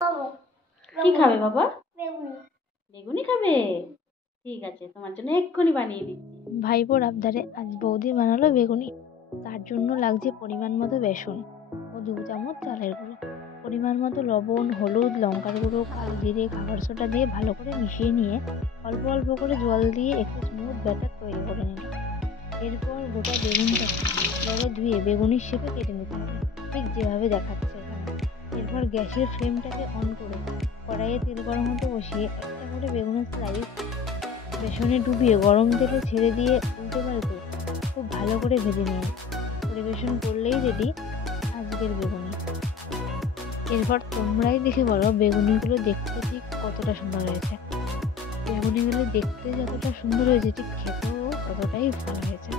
কি খাবে বাবা? বেগুনি খাবে? ঠিক আছে, তোমার জন্য এক্ষুনি বানিয়ে দিচ্ছি। ভাইপোর আবদারে আজ বৌদি বানালো বেগুনি। তার জন্য লাগছে পরিমাণ মতো বেসন ও 2 চামচ চালের গুঁড়ো, পরিমাণ মতো লবণ, হলুদ, লঙ্কার গুঁড়ো, কালো জিরে, খাবার সোডা দিয়ে ভালো করে মিশিয়ে নিয়ে অল্প অল্প করে জল দিয়ে একটু স্মুথ ব্যাটার তৈরি করে নিল। এরপর গোটা বেগুনটাকে জলে ধুয়ে বেগুনির শেপে কেটে নিতে হবে, ঠিক যেভাবে দেখাচ্ছে এখানে। এরপর গ্যাসের ফ্লেমটাকে অন করে কড়াইয়ে তেল গরম হতে বসিয়ে একটা করে বেগুনের স্লাইস বেসনে ডুবিয়ে গরম তেলে ছেড়ে দিয়ে উল্টে পাল্টে খুব ভালো করে ভেজে নিয়ে পরিবেশন করলেই রেডি আজকের বেগুনি। এরপর তোমরাই দেখে বলো বেগুনিগুলো দেখতে ঠিক কতটা সুন্দর হয়েছে। বেগুনিগুলো দেখতে যতটা সুন্দর হয়েছে ঠিক খেতেও ততটাই ভালো হয়েছে।